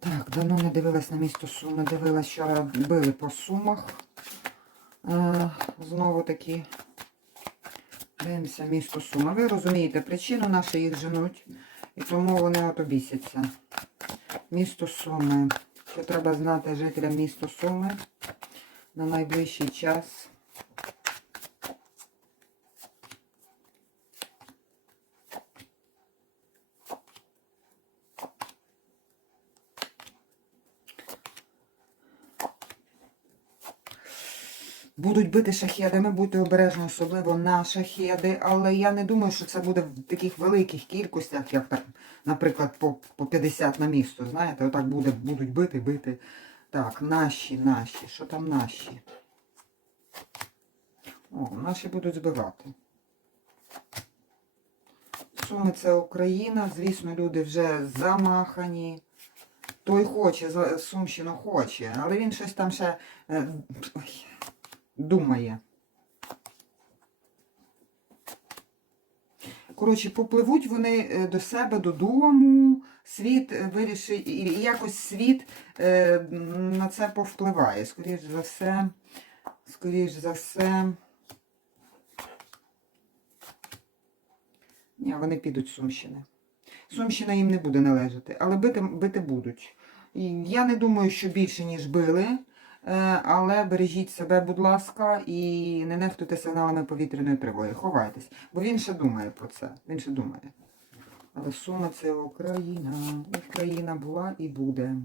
Так, давно не дивилась на місто Суми, дивилась, що били по Сумах. Е, знову таки дивимося місто Суми. Ви розумієте, причину нашу їх женуть, і тому вони от обісяться. Місто Суми. Що треба знати жителям міста Суми на найближчий час. Будуть бити шахедами, будьте обережні, особливо на шахеди, але я не думаю, що це буде в таких великих кількостях, як так, наприклад, по, по 50 на місто. Знаєте, отак буде, будуть бити, бити. Так, наші, наші. Що там наші? О, наші будуть збивати. Суми це Україна, звісно, люди вже замахані. Той хоче, Сумщину хоче, але він щось там ще е, ой, думає. Коротше, попливуть вони е, до себе додому, світ е, вирішить, і якось світ е, на це повпливає. Скоріш за все, скоріш за все. Ні, вони підуть з Сумщини. Сумщина їм не буде належати, але бити, бити будуть. Я не думаю, що більше, ніж били. Е, Але бережіть себе, будь ласка, і не нехтуйте сигналами повітряної тривоги. Ховайтесь, бо він ще думає про це. Він ще думає. Але сума це Україна. Україна була і буде.